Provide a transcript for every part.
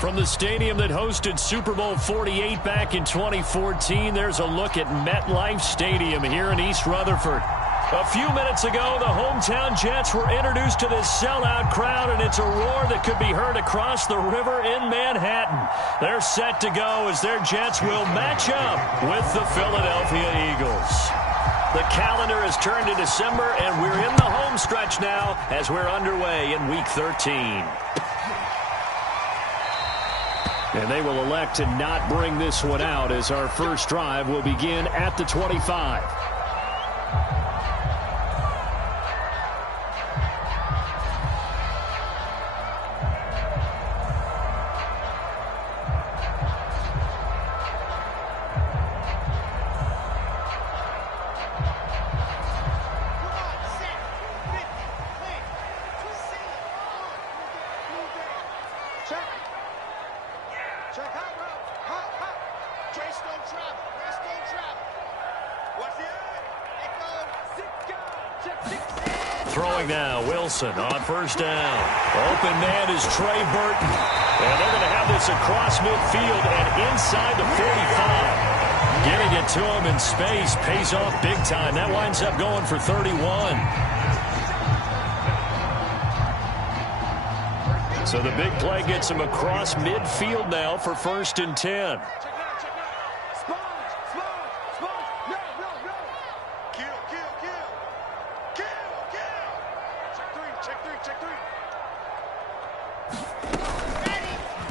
From the stadium that hosted Super Bowl 48 back in 2014, there's a look at MetLife Stadium here in East Rutherford. A few minutes ago, the hometown Jets were introduced to this sellout crowd, and it's a roar that could be heard across the river in Manhattan. They're set to go as their Jets will match up with the Philadelphia Eagles. The calendar has turned to December, and we're in the home stretch now as we're underway in Week 13. And they will elect to not bring this one out as our first drive will begin at the 25. Throwing now, Wilson on first down. Open man is Trey Burton. And they're going to have this across midfield and inside the 45. Getting it to him in space pays off big time. That winds up going for 31. So the big play gets him across midfield now for 1st and 10.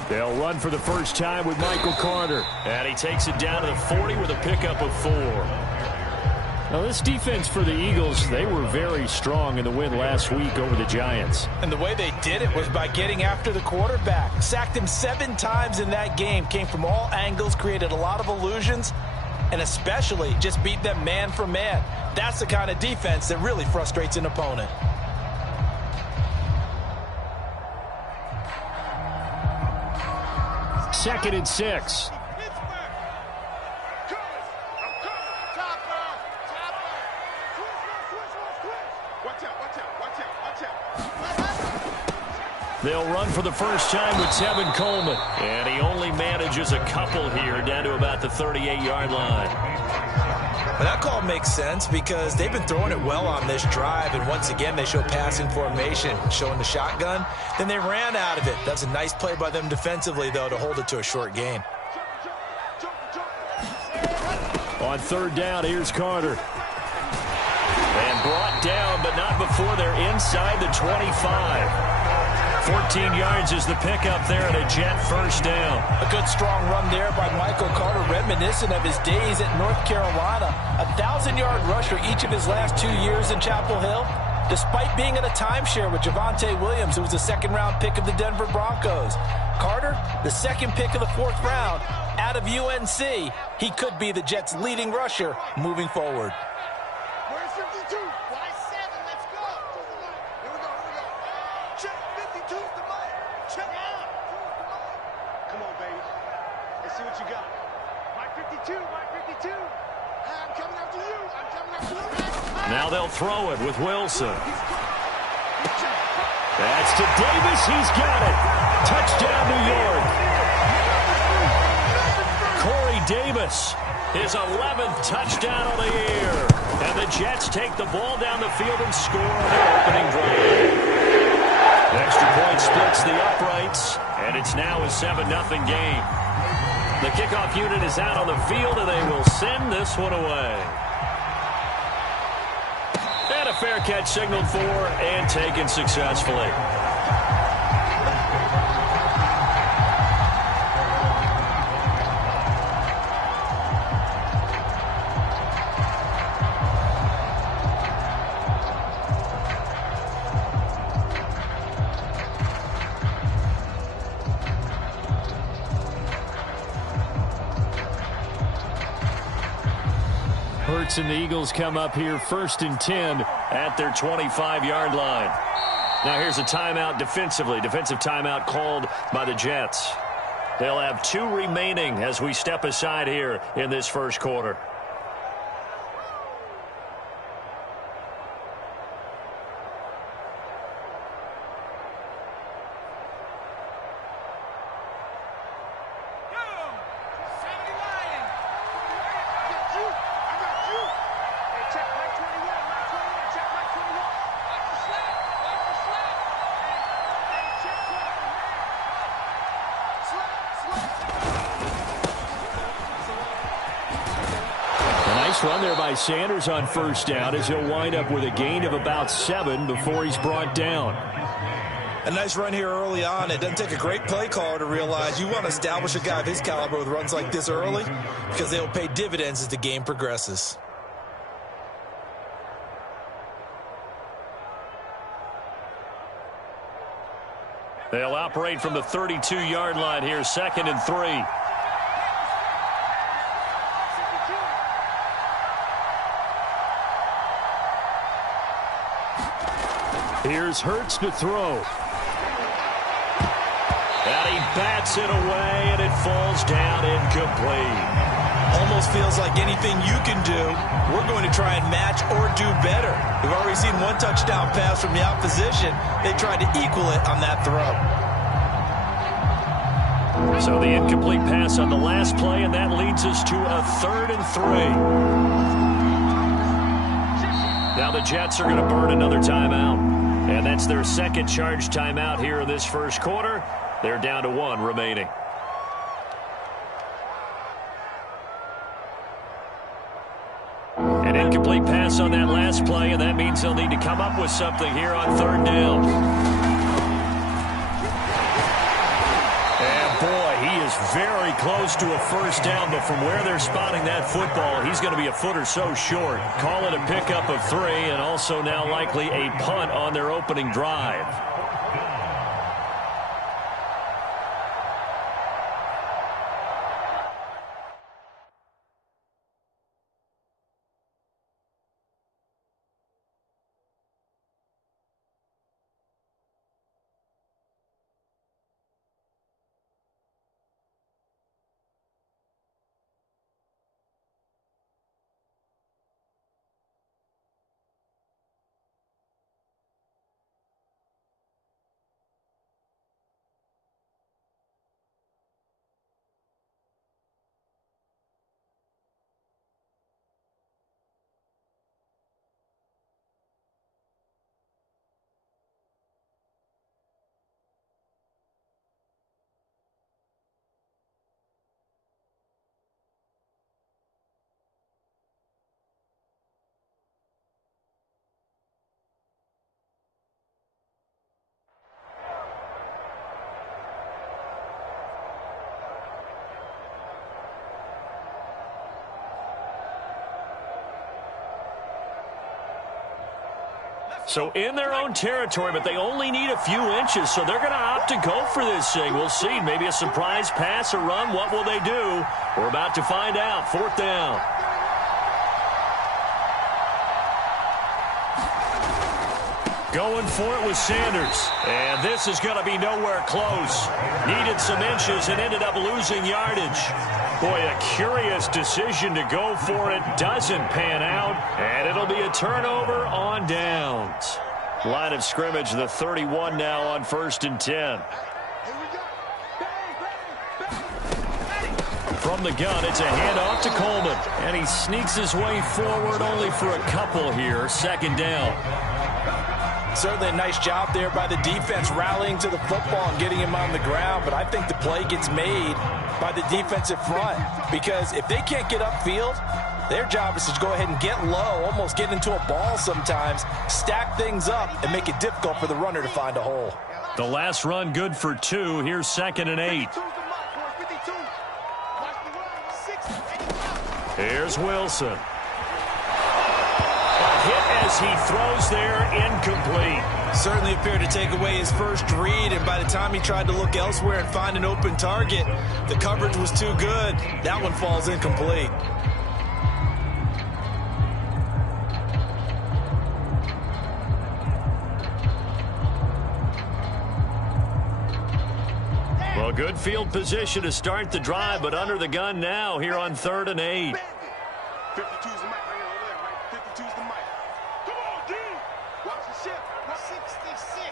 They'll run for the first time with Michael Carter. And he takes it down to the 40 with a pickup of 4. Now, this defense for the Eagles, they were very strong in the win last week over the Giants. And the way they did it was by getting after the quarterback. Sacked him 7 times in that game. Came from all angles, created a lot of illusions, and especially just beat them man for man. That's the kind of defense that really frustrates an opponent. Second and 6. They'll run for the first time with Tevin Coleman. And he only manages a couple here down to about the 38-yard line. Well, that call makes sense because they've been throwing it well on this drive, and once again they show passing formation, showing the shotgun. Then they ran out of it. That's a nice play by them defensively, though, to hold it to a short gain. On third down, here's Carter. And brought down, but not before they're inside the 25. 14 yards is the pickup there and a Jet first down. A good strong run there by Michael Carter, reminiscent of his days at North Carolina. A 1,000-yard rusher each of his last 2 years in Chapel Hill, despite being in a timeshare with Javonte Williams, who was a second-round pick of the Denver Broncos. Carter, the second pick of the 4th round, out of UNC. He could be the Jets' leading rusher moving forward. Where's 52? Why 7? Let's go. Here we go. Check 52's the money. Check out. Come on, baby. Let's see what you got. My 52. I'm coming after you. Now they'll throw it with Wilson. That's to Davis. He's got it. Touchdown, New York. Corey Davis, his 11th touchdown of the year. And the Jets take the ball down the field and score on their opening drive. The extra point splits the uprights, and it's now a 7-0 game. The kickoff unit is out on the field, and they will send this one away. And a fair catch signaled for and taken successfully. And the Eagles come up here 1st and 10 at their 25-yard line. Now here's a timeout defensively. Defensive timeout called by the Jets. They'll have 2 remaining as we step aside here in this first quarter. Nice run there by Sanders on first down as he'll wind up with a gain of about 7 before he's brought down. A nice run here early on. It doesn't take a great play caller to realize you want to establish a guy of his caliber with runs like this early because they'll pay dividends as the game progresses. They'll operate from the 32-yard line here, 2nd and 3. Here's Hurts to throw. And he bats it away, and it falls down incomplete. Almost feels like anything you can do, we're going to try and match or do better. We've already seen one touchdown pass from the opposition. They tried to equal it on that throw. So the incomplete pass on the last play, and that leads us to a 3rd and 3. Now the Jets are going to burn another timeout. And that's their second charge timeout here in this first quarter. They're down to 1 remaining. An incomplete pass on that last play, and that means they'll need to come up with something here on 3rd down. And boy, he is very close to a first down, but from where they're spotting that football, he's going to be a foot or so short. Call it a pickup of 3, and also now likely a punt on their opening drive. So in their own territory, but they only need a few inches, so they're going to opt to go for this thing. We'll see. Maybe a surprise pass or run. What will they do? We're about to find out. 4th down. Going for it with Sanders. And this is going to be nowhere close. Needed some inches and ended up losing yardage. Boy, a curious decision to go for it. Doesn't pan out. And it'll be a turnover on downs. Line of scrimmage, the 31 now on 1st and 10. From the gun, it's a handoff to Coleman. And he sneaks his way forward only for a couple here. 2nd down. Certainly a nice job there by the defense rallying to the football and getting him on the ground, but I think the play gets made by the defensive front because if they can't get upfield, their job is to go ahead and get low, almost get into a ball sometimes, stack things up, and make it difficult for the runner to find a hole. The last run good for 2. Here's 2nd and 8. Here's Wilson. Hit as he throws there, incomplete. Certainly appeared to take away his first read, and by the time he tried to look elsewhere and find an open target, the coverage was too good. That one falls incomplete. Well, good field position to start the drive, but under the gun now here on 3rd and 8. 52's the mic right here, over there, right? 52's the mic. Come on, D! Watch the ship. 66.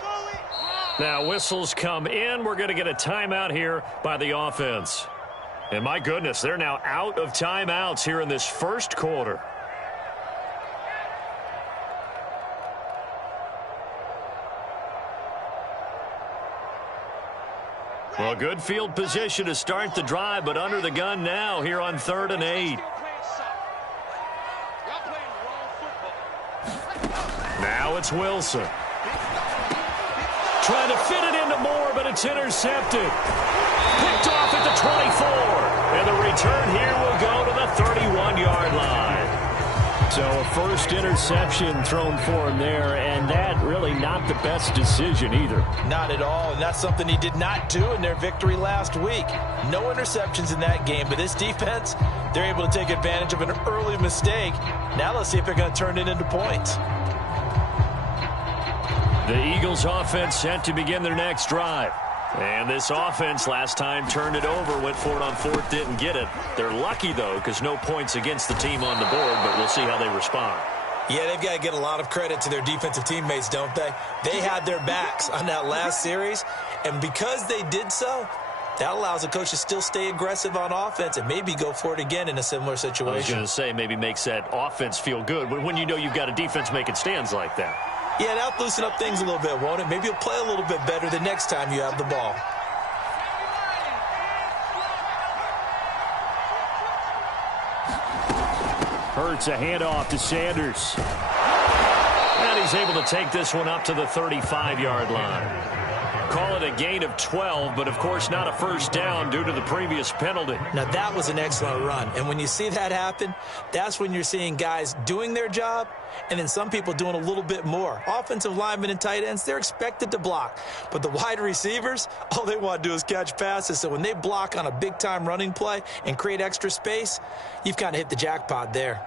Fully. Now whistles come in. We're going to get a timeout here by the offense. And my goodness, they're now out of timeouts here in this first quarter. Well, good field position to start the drive, but under the gun now here on 3rd and 8. Now it's Wilson. Trying to fit it into Moore, but it's intercepted. Picked off at the 24. And the return here will go to the 31-yard line. So a first interception thrown for him there, and that really not the best decision either. Not at all, and that's something he did not do in their victory last week. No interceptions in that game, but this defense, they're able to take advantage of an early mistake. Now let's see if they're going to turn it into points. The Eagles offense set to begin their next drive. And this offense last time turned it over, went for it on fourth, didn't get it. They're lucky, though, because no points against the team on the board, but we'll see how they respond. Yeah, they've got to get a lot of credit to their defensive teammates, don't they? They had their backs on that last series, and because they did so, that allows the coach to still stay aggressive on offense and maybe go for it again in a similar situation. I was going to say, maybe makes that offense feel good when you know you've got a defense making stands like that. Yeah, that'll loosen up things a little bit, won't it? Maybe you'll play a little bit better the next time you have the ball. Hurts a handoff to Sanders. And he's able to take this one up to the 35-yard line. Call it a gain of 12, but of course not a first down due to the previous penalty. Now that was an excellent run, and when you see that happen, that's when you're seeing guys doing their job and then some people doing a little bit more. Offensive linemen and tight ends, they're expected to block, but the wide receivers, all they want to do is catch passes. So when they block on a big-time running play and create extra space, you've kind of hit the jackpot there.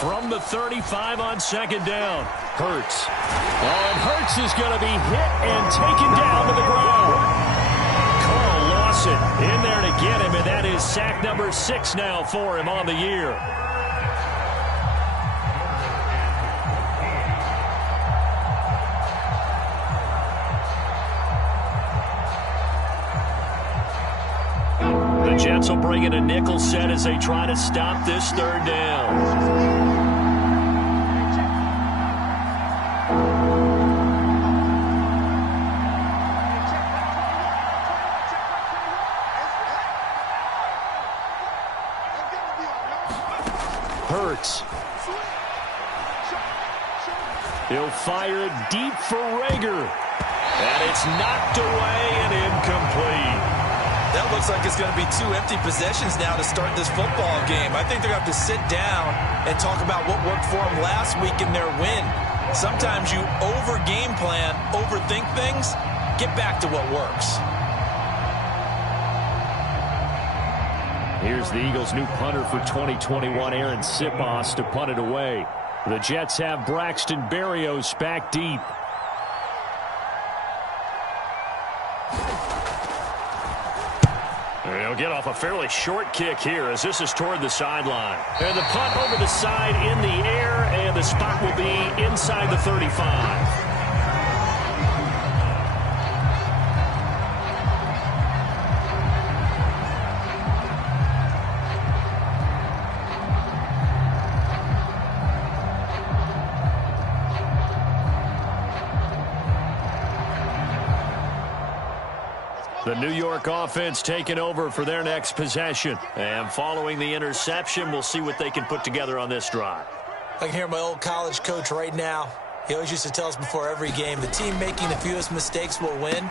From the 35 on second down, Hurts. Oh, and Hurts is going to be hit and taken down to the ground. Carl Lawson in there to get him, and that is sack number 6 now for him on the year. The Jets will bring in a nickel set as they try to stop this third down. Hurts. He'll fire it deep for Rager. And it's knocked away and incomplete. That looks like it's going to be 2 empty possessions now to start this football game. I think they're going to have to sit down and talk about what worked for them last week in their win. Sometimes you over-game plan, overthink things, get back to what works. Here's the Eagles' new punter for 2021, Aaron Sipos, to punt it away. The Jets have Braxton Berrios back deep. They'll get off a fairly short kick here as this is toward the sideline. And the punt over the side in the air, and the spot will be inside the 35. The New York offense taking over for their next possession. And following the interception, we'll see what they can put together on this drive. I can hear my old college coach right now. He always used to tell us before every game, the team making the fewest mistakes will win.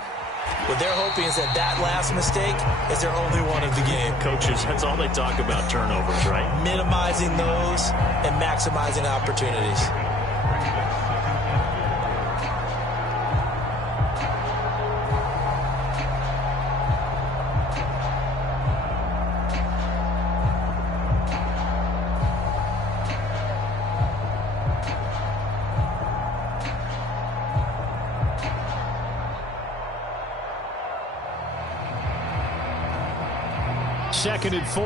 What they're hoping is that that last mistake is their only one of the game. Coaches, that's all they talk about, turnovers, right? Minimizing those and maximizing opportunities. Second and 4.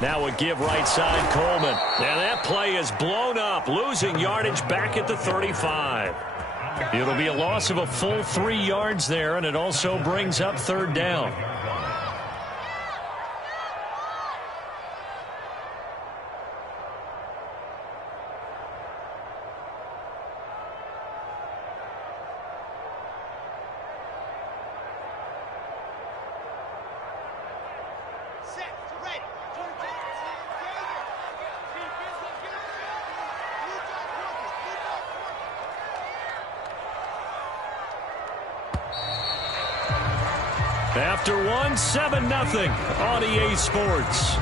Now a give right side, Coleman. And that play is blown up, losing yardage back at the 35. It'll be a loss of a full 3 yards there, and it also brings up third down. After one, 7-0 on EA Sports.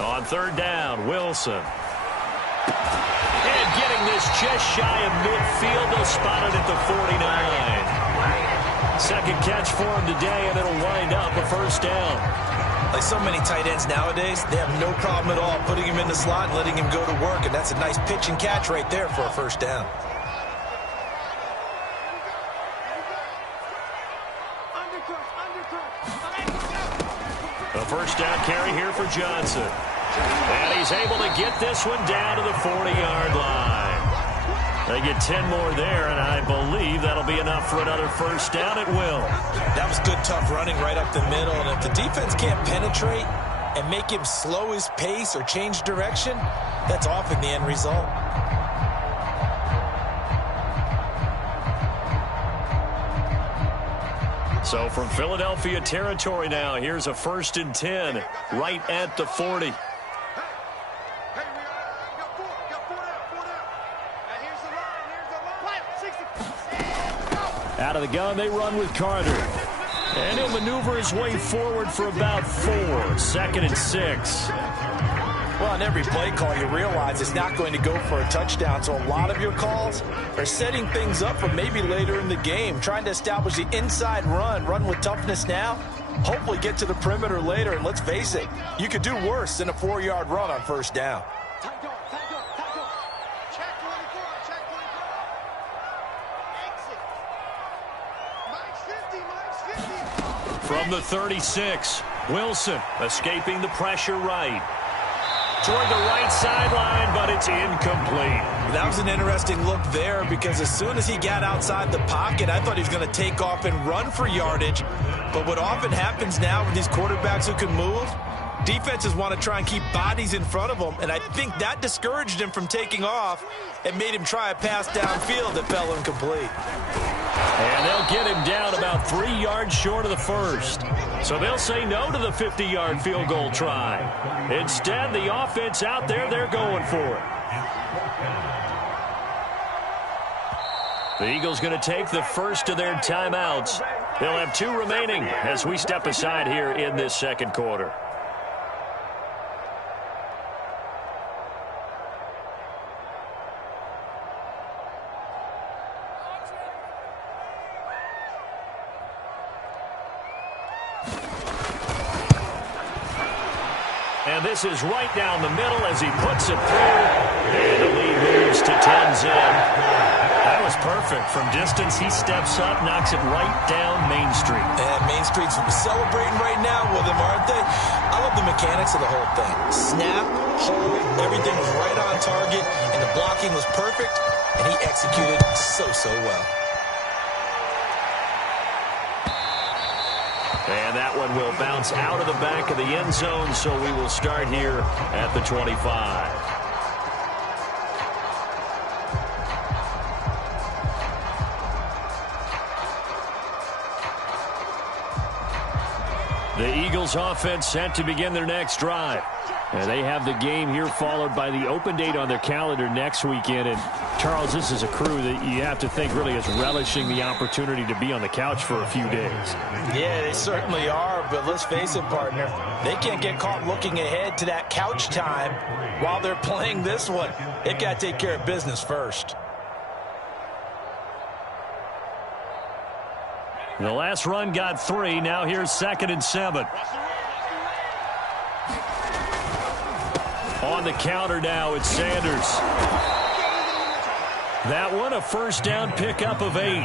On third down, Wilson. And getting this just shy of midfield. They'll spot it at the 49. Second catch for him today, and it'll wind up a first down. Like so many tight ends nowadays, they have no problem at all putting him in the slot and letting him go to work, and that's a nice pitch and catch right there for a first down. A first down carry here for Johnson. And he's able to get this one down to the 40-yard line. They get 10 more there, and I believe that'll be enough for another first down. It will. That was good, tough running right up the middle, and if the defense can't penetrate and make him slow his pace or change direction, that's often the end result. So from Philadelphia territory now, here's a 1st and 10 right at the 40. Out of the gun, they run with Carter. And he'll maneuver his way forward for about 4. 2nd and 6. Well, on every play call, you realize it's not going to go for a touchdown. So a lot of your calls are setting things up for maybe later in the game, trying to establish the inside run with toughness now, hopefully get to the perimeter later. And let's face it, you could do worse than a 4-yard run on first down. From the 36, Wilson escaping the pressure right. Toward the right sideline, but it's incomplete. That was an interesting look there because as soon as he got outside the pocket, I thought he was going to take off and run for yardage. But what often happens now with these quarterbacks who can move, defenses want to try and keep bodies in front of them, and I think that discouraged him from taking off and made him try a pass downfield that fell incomplete. And they'll get him down about 3 yards short of the first. So they'll say no to the 50-yard field goal try. Instead, the offense out there, they're going for it. The Eagles going to take the first of their timeouts. They'll have 2 remaining as we step aside here in this second quarter. And this is right down the middle as he puts it through. And the lead moves to 10-zip. That was perfect. From distance, he steps up, knocks it right down Main Street. And Main Street's celebrating right now with him, aren't they? I love the mechanics of the whole thing. Snap, hold, everything was right on target, and the blocking was perfect, and he executed so well. And that one will bounce out of the back of the end zone, so we will start here at the 25. The Eagles offense set to begin their next drive. And they have the game here followed by the open date on their calendar next weekend. And, Charles, this is a crew that you have to think really is relishing the opportunity to be on the couch for a few days. Yeah, they certainly are, but let's face it, partner. They can't get caught looking ahead to that couch time while they're playing this one. They've got to take care of business first. The last run got 3. Now here's 2nd and 7. On the counter now, it's Sanders. That one, a first down pickup of 8.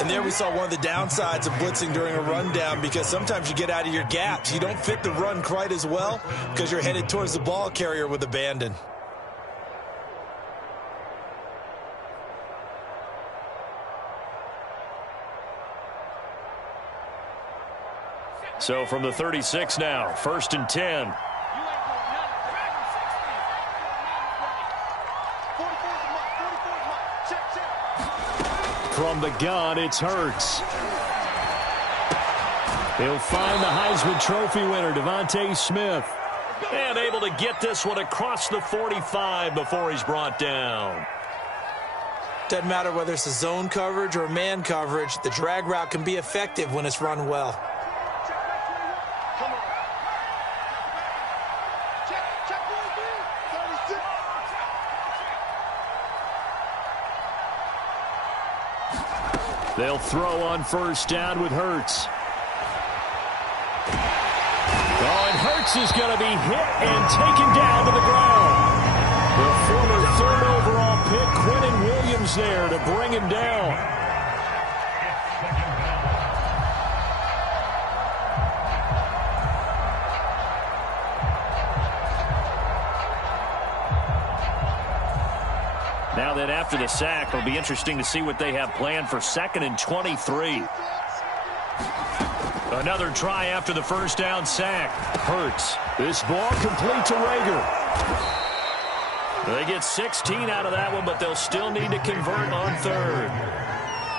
And there we saw one of the downsides of blitzing during a rundown, because sometimes you get out of your gaps. You don't fit the run quite as well because you're headed towards the ball carrier with abandon. So from the 36 now, 1st and 10. From the gun, it's Hurts. He'll find the Heisman Trophy winner, Devontae Smith. And able to get this one across the 45 before he's brought down. Doesn't matter whether it's a zone coverage or man coverage, the drag route can be effective when it's run well. They'll throw on 1st down with Hurts. Oh, and Hurts is going to be hit and taken down to the ground. The former 3rd overall pick, Quentin Williams, there to bring him down. Now that after the sack, it'll be interesting to see what they have planned for 2nd and 23. Another try after the 1st down sack. Hurts. This ball complete to Rager. They get 16 out of that one, but they'll still need to convert on 3rd.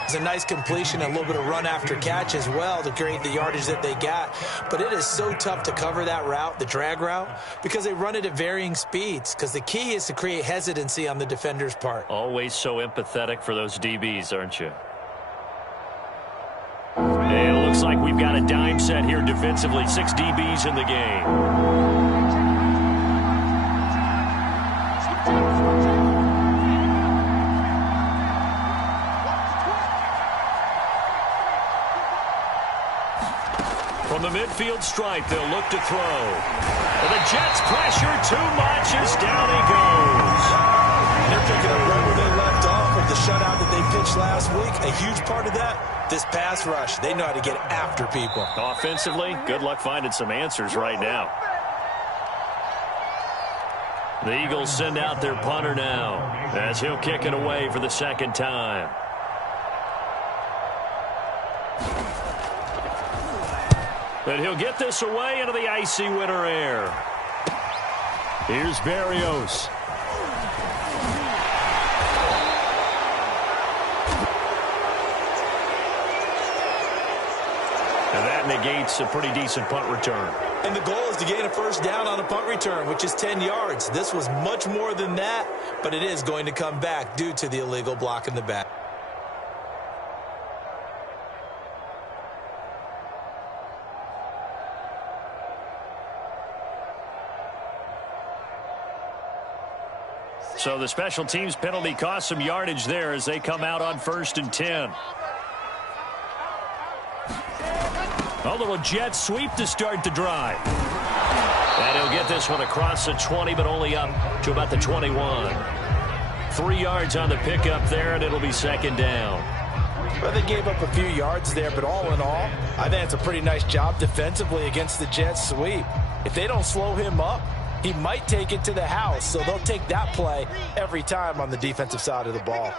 It's a nice completion, a little bit of run after catch as well to create the yardage that they got. But it is so tough to cover that route, the drag route, because they run it at varying speeds. Because the key is to create hesitancy on the defender's part. Always so empathetic for those DBs, aren't you? Hey, it looks like we've got a dime set here defensively. 6 DBs in the game. From the midfield stripe, they'll look to throw. And the Jets pressure too much as down he goes. They're picking up right where they left off with the shutout that they pitched last week. A huge part of that, this pass rush. They know how to get after people. Offensively, good luck finding some answers right now. The Eagles send out their punter now as he'll kick it away for the 2nd time. And he'll get this away into the icy winter air. Here's Berrios. And that negates a pretty decent punt return. And the goal is to gain a 1st down on a punt return, which is 10 yards. This was much more than that, but it is going to come back due to the illegal block in the back. So the special teams penalty cost some yardage there as they come out on 1st and 10. A little jet sweep to start the drive. And he'll get this one across the 20, but only up to about the 21. 3 yards on the pickup there, and it'll be 2nd down. Well, they gave up a few yards there, but all in all, I think it's a pretty nice job defensively against the Jets sweep. If they don't slow him up, he might take it to the house, so they'll take that play every time on the defensive side of the ball.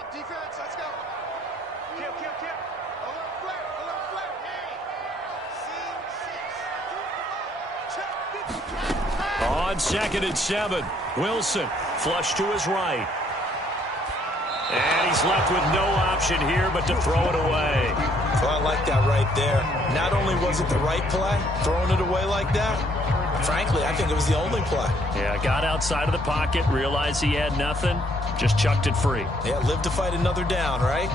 On 2nd and 7, Wilson flush to his right. And he's left with no option here but to throw it away. Well, I like that right there. Not only was it the right play, throwing it away like that, frankly, I think it was the only play. Yeah, got outside of the pocket, realized he had nothing, just chucked it free. Yeah, live to fight another down, right?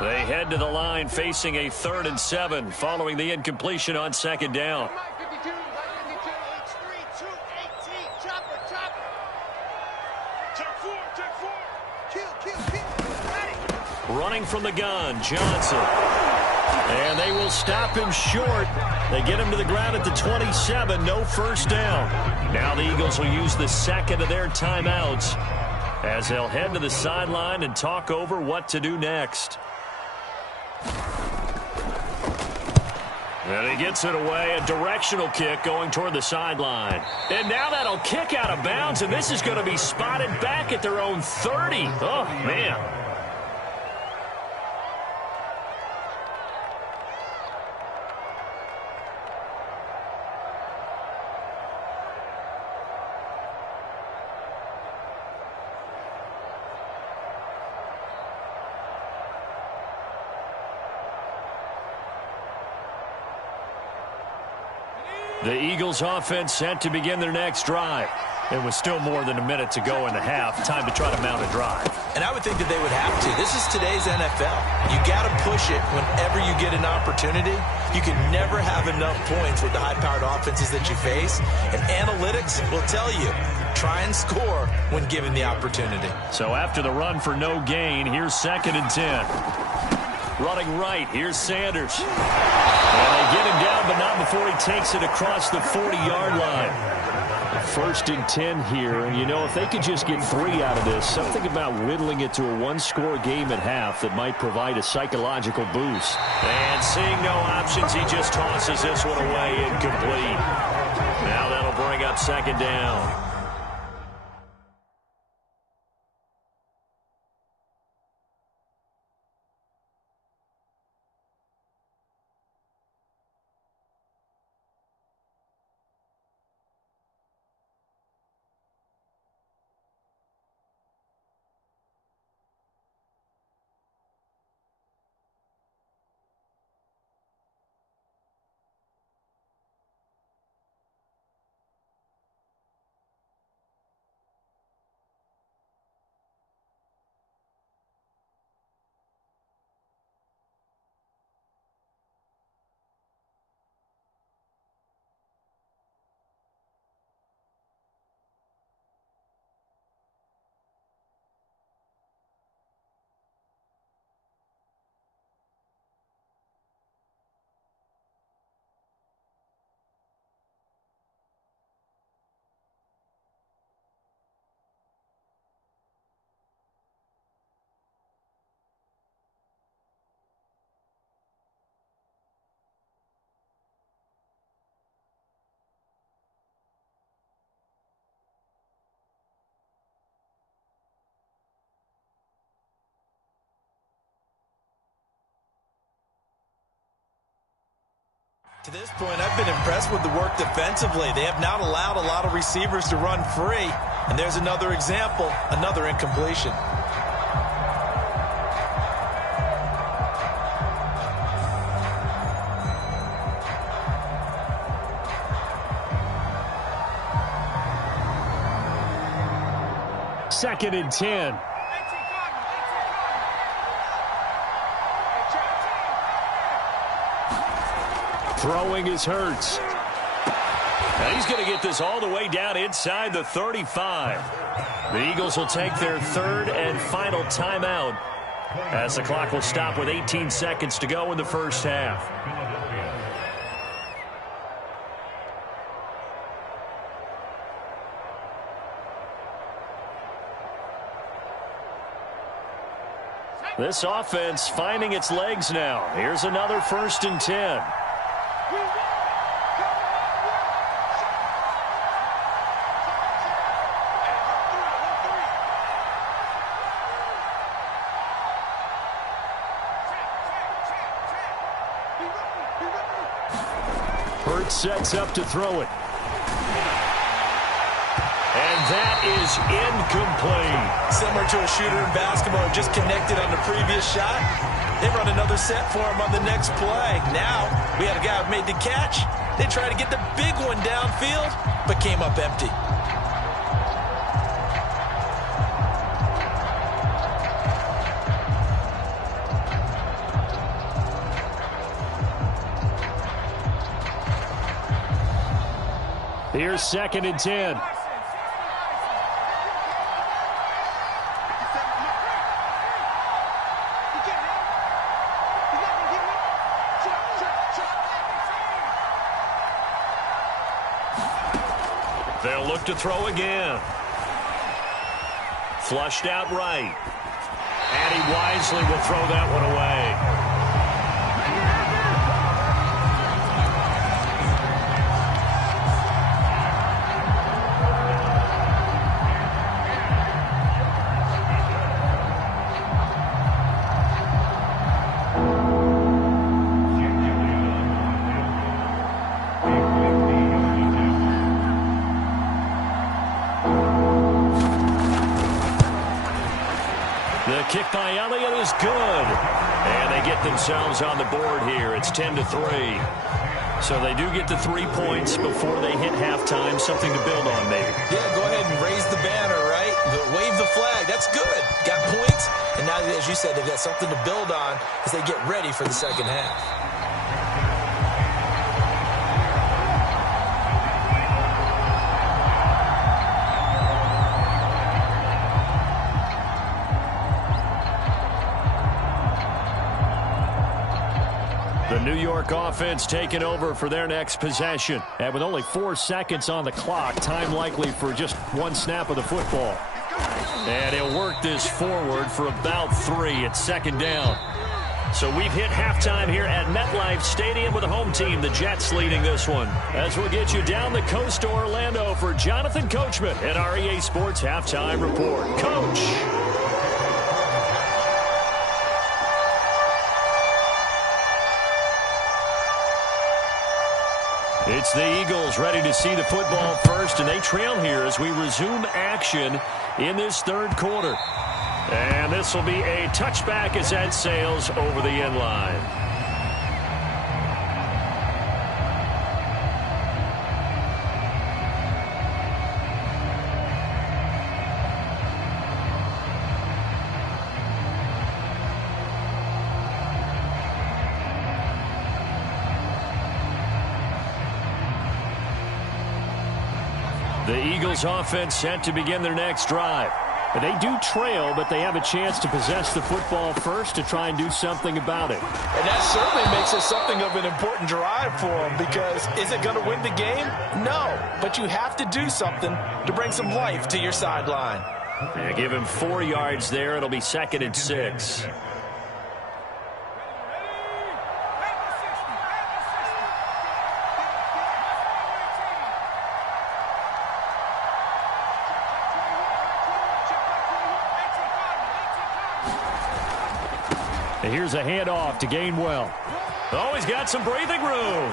They head to the line facing a 3rd and 7 following the incompletion on 2nd down. Running from the gun, Johnson. And they will stop him short. They get him to the ground at the 27, no 1st down. Now the Eagles will use the 2nd of their timeouts as they'll head to the sideline and talk over what to do next. And he gets it away, a directional kick going toward the sideline. And now that'll kick out of bounds, and this is going to be spotted back at their own 30. Oh, man. The Eagles offense set to begin their next drive. It was still more than a minute to go in the half. Time to try to mount a drive. And I would think that they would have to. This is today's NFL. You got to push it whenever you get an opportunity. You can never have enough points with the high-powered offenses that you face. And analytics will tell you, try and score when given the opportunity. So after the run for no gain, here's 2nd and 10. Running right, here's Sanders. And they get him down, but not before he takes it across the 40-yard line. 1st and 10 here, and you know, if they could just get 3 out of this, something about whittling it to a 1-score game at half that might provide a psychological boost. And seeing no options, he just tosses this one away incomplete. Now that'll bring up 2nd down. To this point, I've been impressed with the work defensively. They have not allowed a lot of receivers to run free. And there's another example, another incompletion. Second and 10. Throwing is Hurts. And he's going to get this all the way down inside the 35. The Eagles will take their 3rd and final timeout as the clock will stop with 18 seconds to go in the first half. This offense finding its legs now. Here's another 1st and 10. Hurts sets up to throw it. And that is incomplete. Similar to a shooter in basketball, just connected on the previous shot. They run another set for him on the next play. Now, we had a guy who made the catch. They tried to get the big one downfield, but came up empty. Here's 2nd and 10. They'll look to throw again. Flushed out right. And he wisely will throw that one away. kick by Elliott is good. And they get themselves on the board here. It's 10-3. So they do get the 3 points before they hit halftime. Something to build on, maybe. Yeah, go ahead and raise the banner, right? Wave the flag. That's good. Got points. And now, as you said, they've got something to build on as they get ready for the second half. The New York offense taking over for their next possession. And with only 4 seconds on the clock, time likely for just one snap of the football. And he'll work this forward for about 3. It's second down. So we've hit halftime here at MetLife Stadium with the home team, the Jets, leading this one. As we'll get you down the coast to Orlando for Jonathan Coachman at our EA Sports Halftime Report. Coach! It's the Eagles ready to see the football first, and they trail here as we resume action in this third quarter. And this will be a touchback as that sails over the end line. The Eagles offense set to begin their next drive. They do trail, but they have a chance to possess the football first to try and do something about it. And that certainly makes it something of an important drive for them, because is it going to win the game? No, but you have to do something to bring some life to your sideline. Yeah, give him 4 yards there. It'll be 2nd and 6. Here's a handoff to Gainwell. Oh, he's got some breathing room.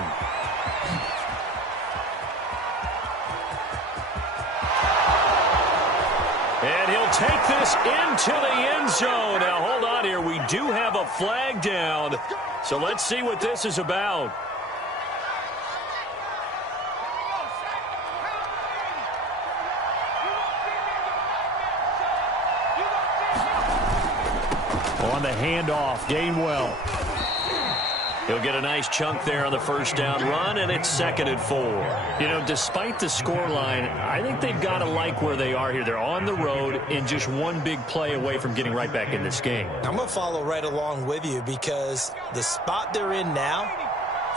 And he'll take this into the end zone. Now, hold on here. We do have a flag down. So let's see what this is about. On the handoff, Gainwell. He'll get a nice chunk there on the first down run, and it's 2nd and 4. You know, despite the scoreline, I think they've got to like where they are here. They're on the road and just one big play away from getting right back in this game. I'm going to follow right along with you, because the spot they're in now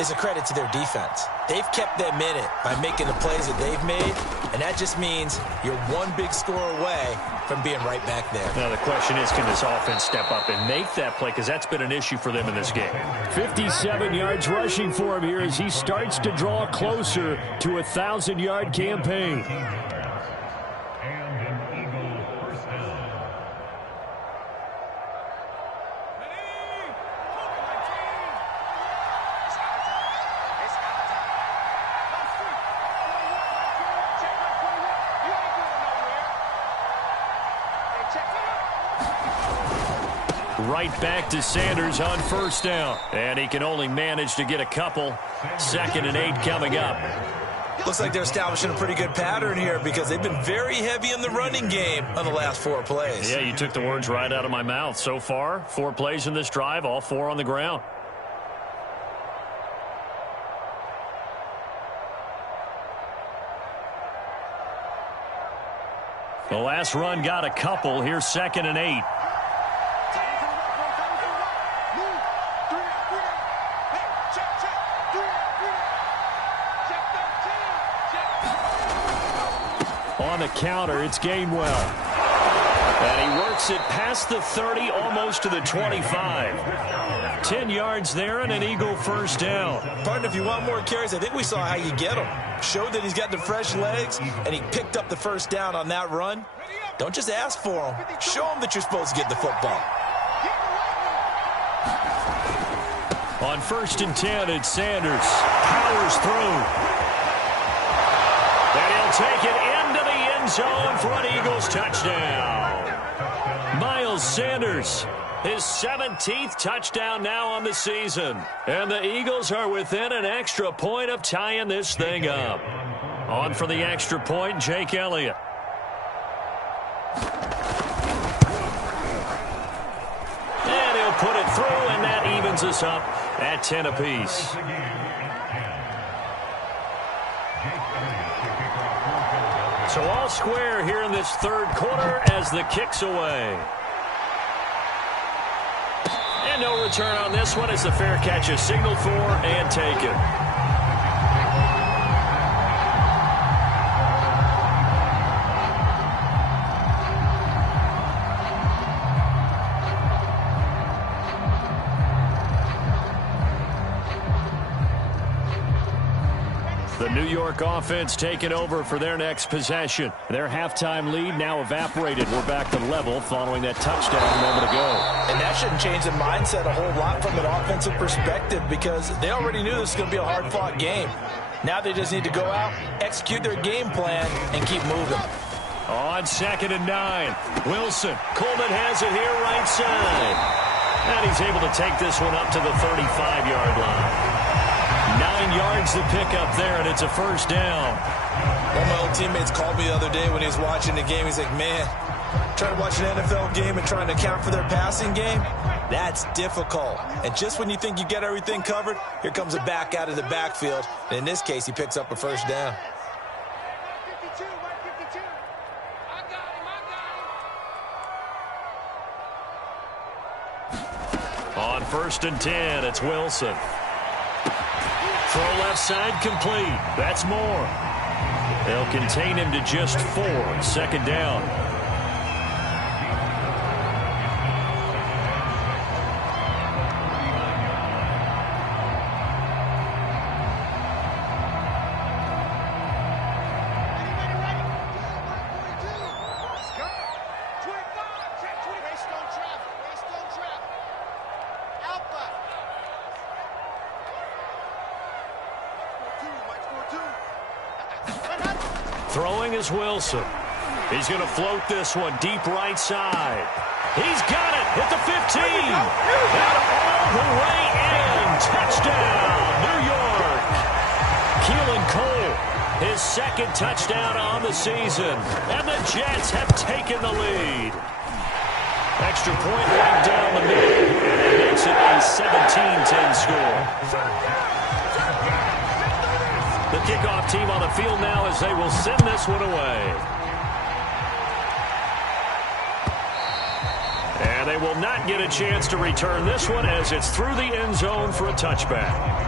is a credit to their defense. They've kept them in it by making the plays that they've made, and that just means you're one big score away from being right back there. Now the question is, can this offense step up and make that play, because that's been an issue for them in this game. 57 yards rushing for him here as he starts to draw closer to a 1,000-yard campaign. Right back to Sanders on first down. And he can only manage to get a couple. 2nd and 8 coming up. Looks like they're establishing a pretty good pattern here, because they've been very heavy in the running game on the last 4 plays. Yeah, you took the words right out of my mouth. So far, 4 plays in this drive, all 4 on the ground. The last run got a couple. Here's 2nd and 8. On the counter, it's Gainwell. And he works it past the 30, almost to the 25. 10 yards there and an Eagle first down. Partner, if you want more carries, I think we saw how you get him. Showed that he's got the fresh legs, and he picked up the first down on that run. Don't just ask for him. Show him that you're supposed to get the football. On 1st and 10, it's Sanders. Powers through. And he'll take it into the end zone for an Eagles touchdown. Miles Sanders. His 17th touchdown now on the season. And the Eagles are within an extra point of tying this thing up. On for the extra point, Jake Elliott. And he'll put it through, and that evens us up at 10 apiece. So all square here in this third quarter as the kick's away. And no return on this one as the fair catch is signaled for and taken. The New York offense taking over for their next possession. Their halftime lead now evaporated. We're back to level following that touchdown a moment ago. And that shouldn't change the mindset a whole lot from an offensive perspective because they already knew this was going to be a hard-fought game. Now they just need to go out, execute their game plan, and keep moving. On 2nd and 9, Wilson. Coleman has it here right side. And he's able to take this one up to the 35-yard line. 9 yards to pick up there, and it's a first down. One of my old teammates called me the other day when he was watching the game. He's like, man, trying to watch an NFL game and trying to account for their passing game, that's difficult. And just when you think you get everything covered, here comes a back out of the backfield. And in this case, he picks up a first down. On 1st and 10, it's Wilson. Throw left side complete. That's more. They'll contain him to just 4. 2nd down. Throwing is Wilson. He's going to float this one deep right side. He's got it at the 15. And all the way in. Touchdown, New York. Keelan Cole, his 2nd touchdown on the season. And the Jets have taken the lead. Extra point right down the middle. And that makes it a 17-10 score. The kickoff team on the field now as they will send this one away. And they will not get a chance to return this one as it's through the end zone for a touchback.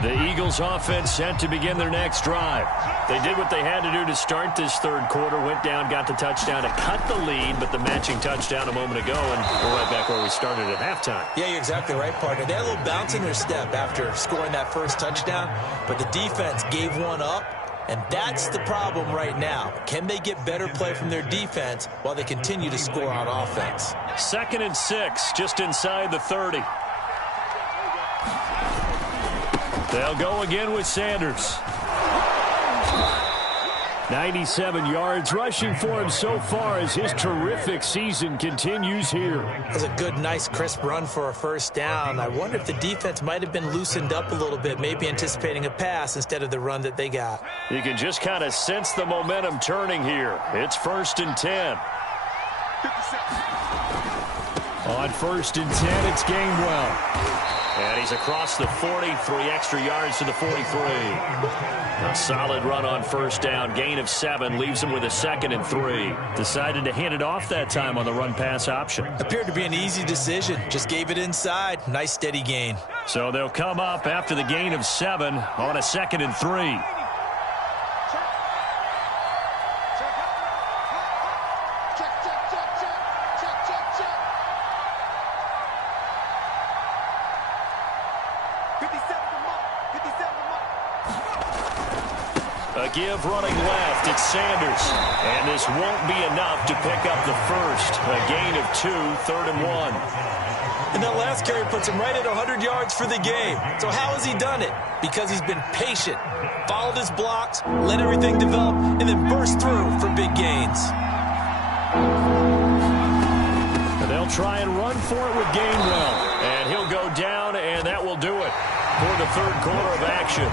The Eagles offense set to begin their next drive. They did what they had to do to start this third quarter, went down, got the touchdown to cut the lead, but the matching touchdown a moment ago, and we're right back where we started at halftime. Yeah, you're exactly right, partner. They had a little bounce in their step after scoring that first touchdown, but the defense gave one up, and that's the problem right now. Can they get better play from their defense while they continue to score on offense? 2nd and 6, just inside the 30. They'll go again with Sanders. 97 yards rushing for him so far as his terrific season continues here. That's a good, nice, crisp run for a first down. I wonder if the defense might have been loosened up a little bit, maybe anticipating a pass instead of the run that they got. You can just kind of sense the momentum turning here. It's 1st and 10. On 1st and 10, it's Gainwell. And he's across the 40, 3 extra yards to the 43. A solid run on first down, gain of 7, leaves him with a 2nd and 3. Decided to hand it off that time on the run-pass option. Appeared to be an easy decision. Just gave it inside. Nice, steady gain. So they'll come up after the gain of 7 on a 2nd and 3. A give running left, it's Sanders. And this won't be enough to pick up the first. A gain of 2, 3rd and 1. And that last carry puts him right at 100 yards for the game. So how has he done it? Because he's been patient, followed his blocks, let everything develop, and then burst through for big gains. And they'll try and run for it with Gainwell. And he'll go down, and that will do it for the third quarter of action.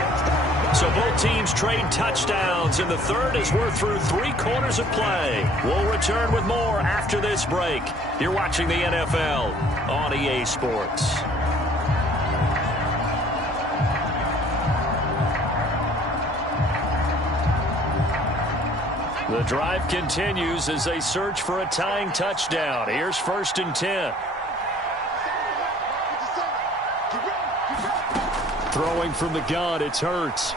So both teams trade touchdowns in the third as we're through 3 quarters of play. We'll return with more after this break. You're watching the NFL on EA Sports. The drive continues as they search for a tying touchdown. Here's 1st and 10. Throwing from the gun, it's Hurts.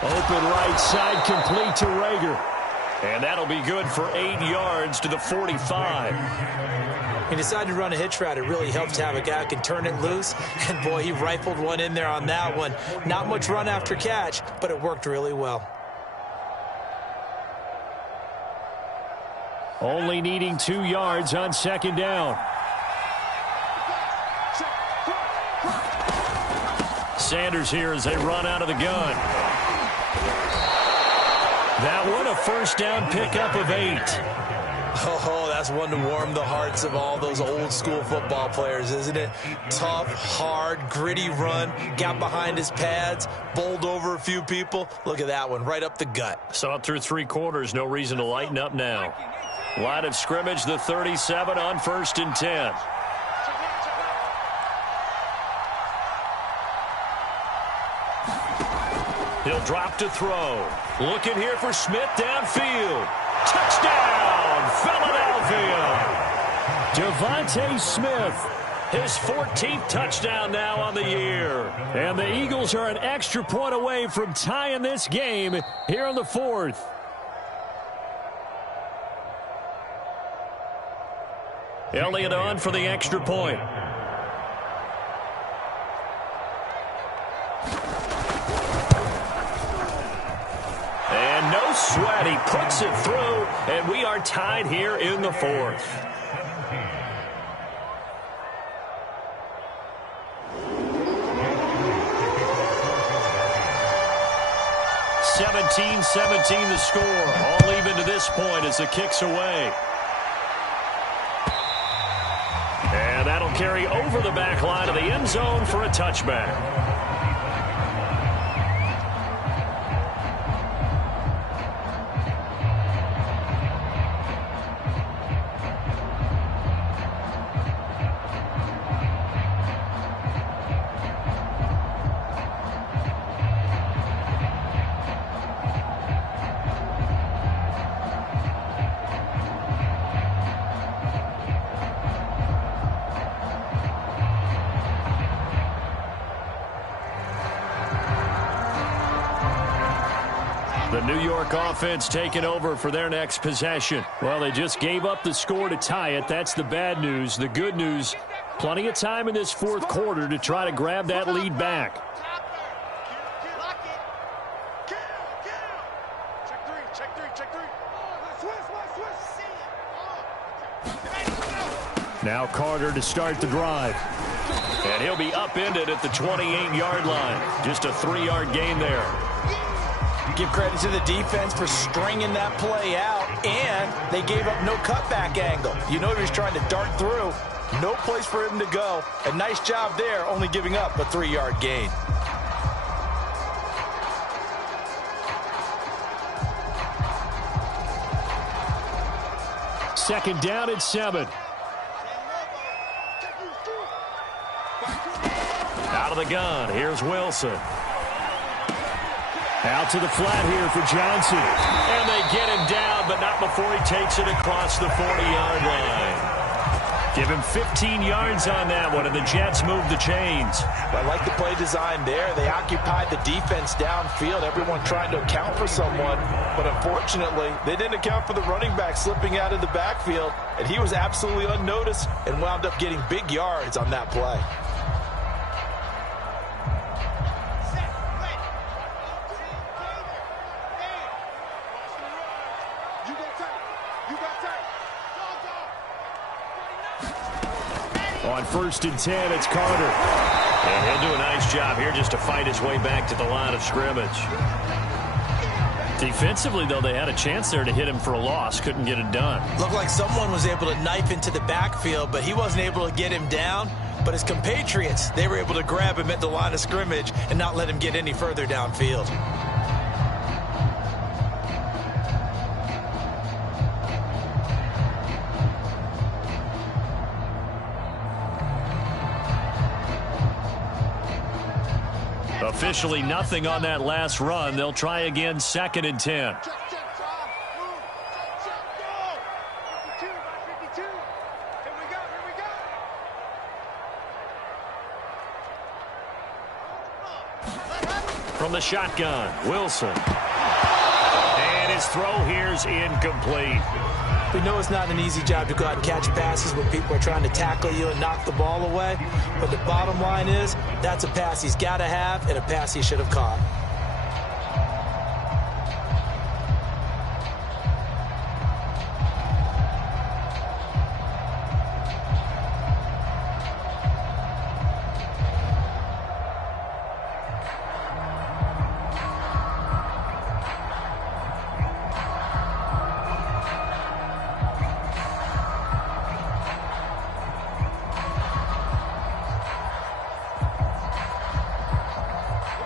Open right side, complete to Rager. And that'll be good for 8 yards to the 45. He decided to run a hitch route. It really helps to have a guy who can turn it loose. And, boy, he rifled one in there on that one. Not much run after catch, but it worked really well. Only needing 2 yards on 2nd down. Sanders here as they run out of the gun. That one, a 1st down pickup of 8. Oh, that's one to warm the hearts of all those old school football players, isn't it? Tough, hard, gritty run, got behind his pads, bowled over a few people. Look at that one, right up the gut. So up through 3 quarters, no reason to lighten up now. Line of scrimmage, the 37 on 1st and 10. He'll drop to throw. Looking here for Smith downfield. Touchdown, Philadelphia. Devontae Smith, his 14th touchdown now on the year. And the Eagles are an extra point away from tying this game here in the 4th. Elliott on for the extra point. And no sweat. He puts it through, and we are tied here in the 4th. (17-17) the score. All even to this point as the kick's away. And that'll carry over the back line of the end zone for a touchback. The New York offense taking over for their next possession. Well, they just gave up the score to tie it. That's the bad news. The good news, plenty of time in this 4th quarter to try to grab that lead back. Now Carter to start the drive. And he'll be upended at the 28-yard line. Just a 3-yard gain there. Give credit to the defense for stringing that play out, and they gave up no cutback angle. You know he was trying to dart through. No place for him to go. A nice job there, only giving up a 3-yard gain. Second down at 7. Out of the gun, here's Wilson. Out to the flat here for Johnson. And they get him down, but not before he takes it across the 40-yard line. Give him 15 yards on that one, and the Jets move the chains. I like the play design there. They occupied the defense downfield, everyone trying to account for someone. But unfortunately, they didn't account for the running back slipping out of the backfield, and he was absolutely unnoticed and wound up getting big yards on that play. On 1st and 10, it's Carter. And he'll do a nice job here just to fight his way back to the line of scrimmage. Defensively, though, they had a chance there to hit him for a loss. Couldn't get it done. Looked like someone was able to knife into the backfield, but he wasn't able to get him down. But his compatriots, they were able to grab him at the line of scrimmage and not let him get any further downfield. Officially nothing on that last run. They'll try again 2nd and 10. From the shotgun, Wilson. And his throw here's incomplete. We know it's not an easy job to go out and catch passes when people are trying to tackle you and knock the ball away. But the bottom line is, that's a pass he's got to have and a pass he should have caught.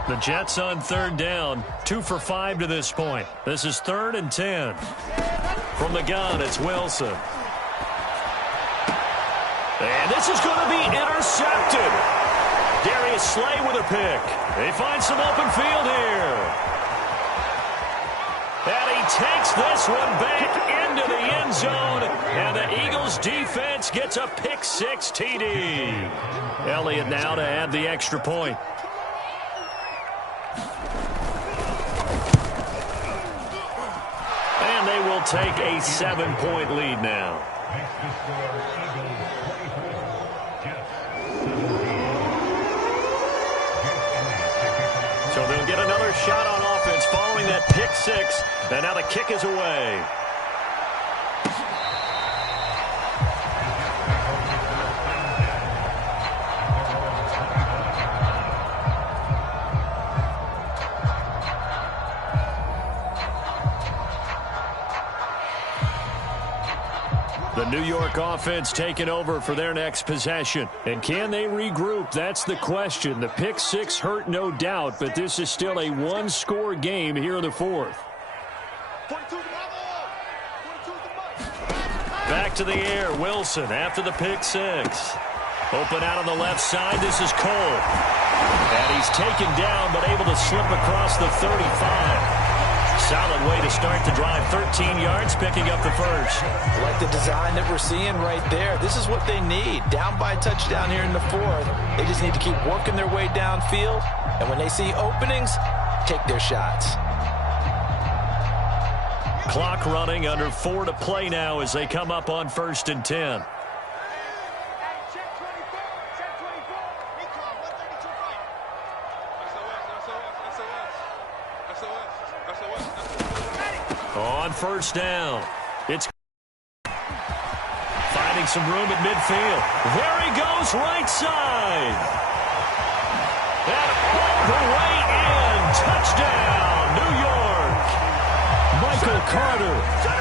The Jets on 3rd down, 2 for 5 to this point. This is 3rd and 10. From the gun, it's Wilson. And this is going to be intercepted. Darius Slay with a pick. They find some open field here. And he takes this one back into the end zone. And the Eagles defense gets a pick 6 TD. Elliott now to add the extra point. And they will take a 7-point lead now. So they'll get another shot on offense following that pick 6. And now the kick is away. The New York offense taking over for their next possession. And can they regroup? That's the question. The pick 6 hurt, no doubt, but this is still a one-score game here in the 4th. Back to the air, Wilson after the pick 6. Open out on the left side, this is Cole. And he's taken down, but able to slip across the 35. Solid way to start the drive. 13 yards, picking up the first. Like the design that we're seeing right there. This is what they need. Down by a touchdown here in the 4th. They just need to keep working their way downfield. And when they see openings, take their shots. Clock running, under 4 to play now as they come up on 1st and 10. On 1st down, it's finding some room at midfield. There he goes, right side. And all the way in. Touchdown, New York. Michael Carter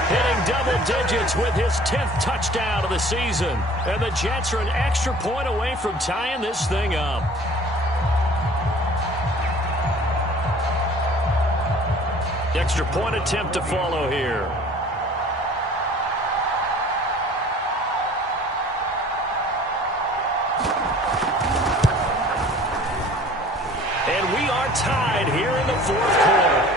hitting double digits with his 10th touchdown of the season. And the Jets are an extra point away from tying this thing up. Extra point attempt to follow here. And we are tied here in the 4th quarter.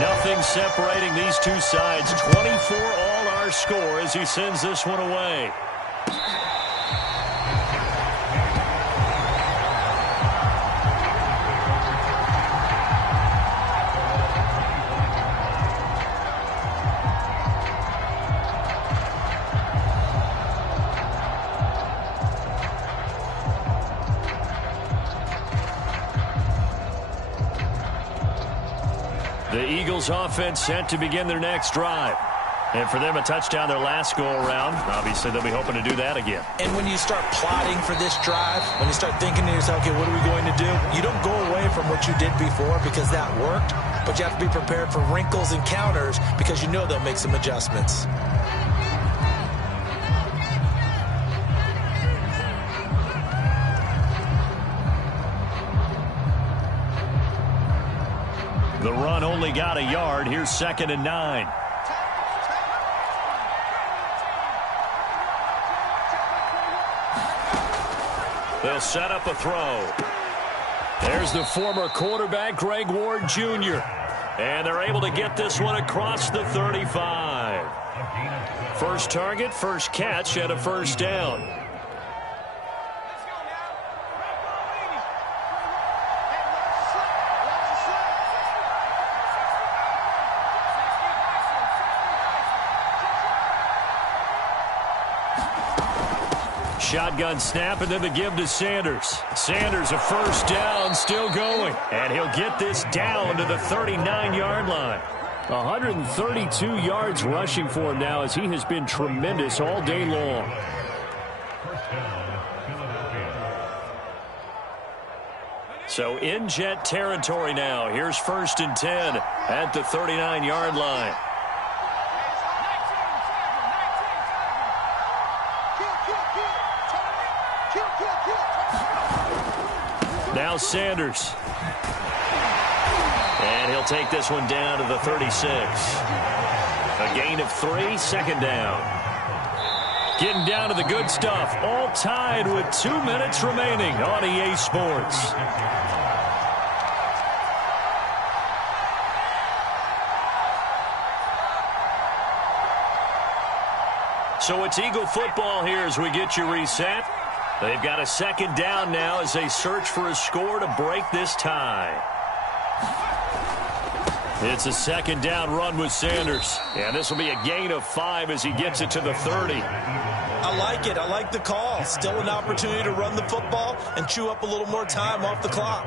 Nothing separating these two sides. 24 all our score as he sends this one away. Eagles offense set to begin their next drive. And for them, a touchdown their last go-around. Obviously, they'll be hoping to do that again. And when you start plotting for this drive, when you start thinking to yourself, okay, what are we going to do? You don't go away from what you did before because that worked, but you have to be prepared for wrinkles and counters because you know they'll make some adjustments. The run only got a yard. Here's 2nd and 9. They'll set up a throw. There's the former quarterback, Greg Ward Jr. And they're able to get this one across the 35. First target, first catch, and a first down. Shotgun snap, and then the give to Sanders. Sanders, a first down, still going. And he'll get this down to the 39-yard line. 132 yards rushing for him now, as he has been tremendous all day long. So in Jet territory now. Here's 1st and 10 at the 39-yard line. Now Sanders. And he'll take this one down to the 36. A gain of 3, 2nd down. Getting down to the good stuff. All tied with 2 minutes remaining on EA Sports. So it's Eagle football here as we get you reset. They've got a 2nd down now as they search for a score to break this tie. It's a 2nd down run with Sanders. And this will be a gain of 5 as he gets it to the 30. I like it. I like the call. Still an opportunity to run the football and chew up a little more time off the clock.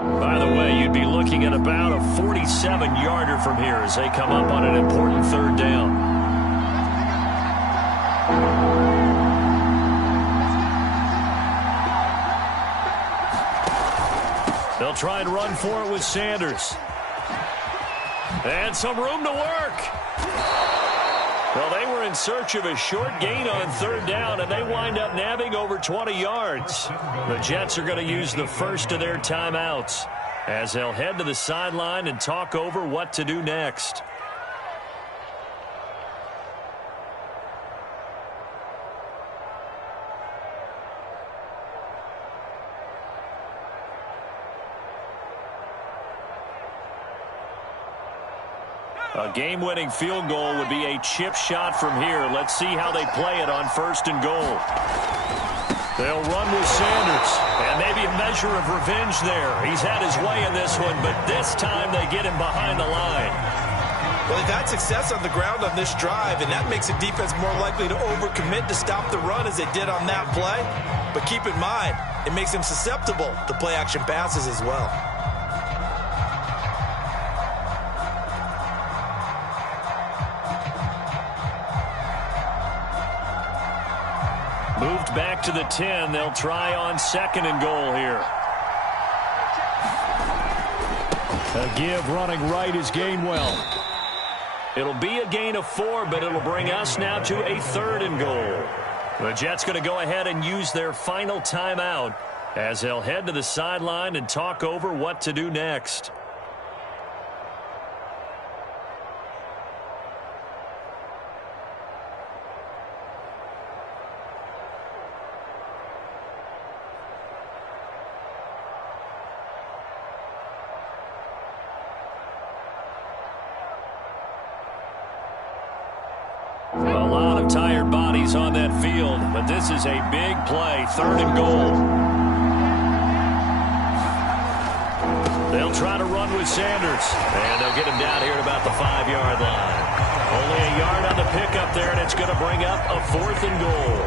By the way, you'd be looking at about a 47-yarder from here as they come up on an important 3rd down. They'll try and run for it with Sanders. And some room to work. Well, they were in search of a short gain on 3rd down, and they wind up nabbing over 20 yards. The Jets are going to use the first of their timeouts as they'll head to the sideline and talk over what to do next. A game-winning field goal would be a chip shot from here. Let's see how they play it on 1st and goal. They'll run with Sanders, and maybe a measure of revenge there. He's had his way in this one, but this time they get him behind the line. Well, they've had success on the ground on this drive, and that makes the defense more likely to overcommit to stop the run as they did on that play. But keep in mind, it makes them susceptible to play-action passes as well. Moved back to the 10. They'll try on 2nd and goal here. A give running right is Gainwell. It'll be a gain of 4, but it'll bring us now to a 3rd and goal. The Jets going to go ahead and use their final timeout as they'll head to the sideline and talk over what to do next. A lot of tired bodies on that field, but this is a big play, 3rd and goal. They'll try to run with Sanders, and they'll get him down here at about the 5-yard line. Only a yard on the pickup there, and it's going to bring up a 4th and goal.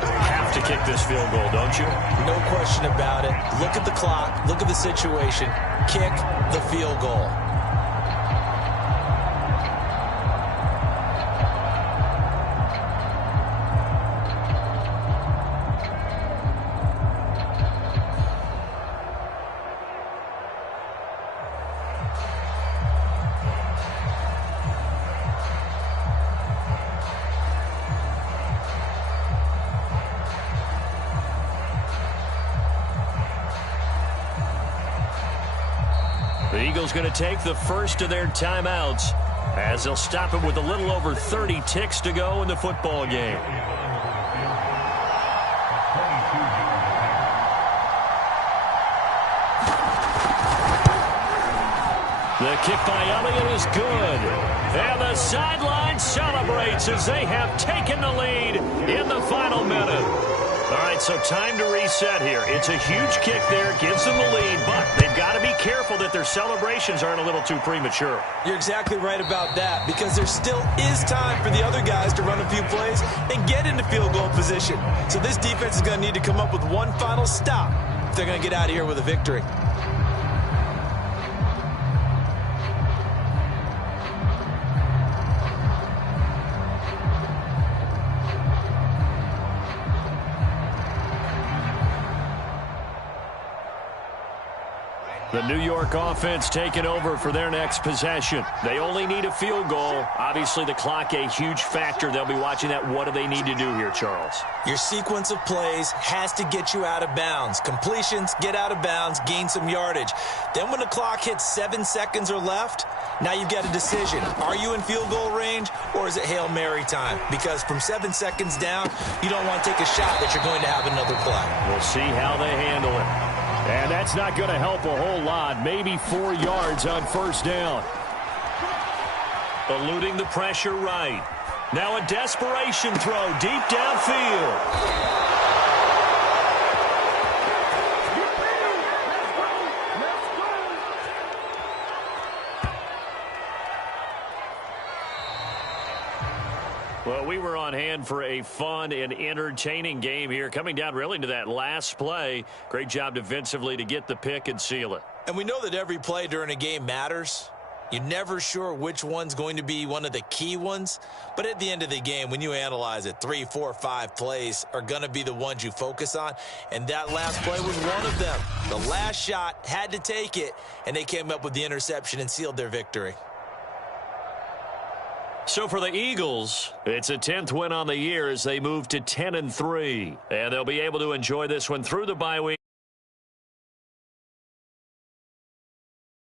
have to kick this field goal, don't you? No question about it. Look at the clock. Look at the situation. Kick the field goal. The Eagles going to take the first of their timeouts as they'll stop it with a little over 30 ticks to go in the football game. The kick by Elliott is good. And the sideline celebrates as they have taken the lead in the final minute. All right, so time to reset here. It's a huge kick there, gives them the lead, but they've got to be careful that their celebrations aren't a little too premature. You're exactly right about that, because there still is time for the other guys to run a few plays and get into field goal position. So this defense is going to need to come up with one final stop if they're going to get out of here with a victory. The New York offense taking over for their next possession. They only need a field goal. Obviously, the clock a huge factor. They'll be watching that. What do they need to do here, Charles? Your sequence of plays has to get you out of bounds. Completions, get out of bounds, gain some yardage. Then when the clock hits 7 seconds or left, now you've got a decision. Are you in field goal range, or is it Hail Mary time? Because from 7 seconds down, you don't want to take a shot that you're going to have another play. We'll see how they handle it. And that's not going to help a whole lot. Maybe 4 yards on first down. Eluding the pressure right. Now a desperation throw deep downfield. Well, we were on hand for a fun and entertaining game here, coming down really to that last play. Great job defensively to get the pick and seal it. And we know that every play during a game matters. You're never sure which one's going to be one of the key ones. But at the end of the game, when you analyze it, 3, 4, 5 plays are going to be the ones you focus on. And that last play was one of them. The last shot had to take it, and they came up with the interception and sealed their victory. So for the Eagles, it's a 10th win on the year as they move to 10-3. And they'll be able to enjoy this one through the bye week.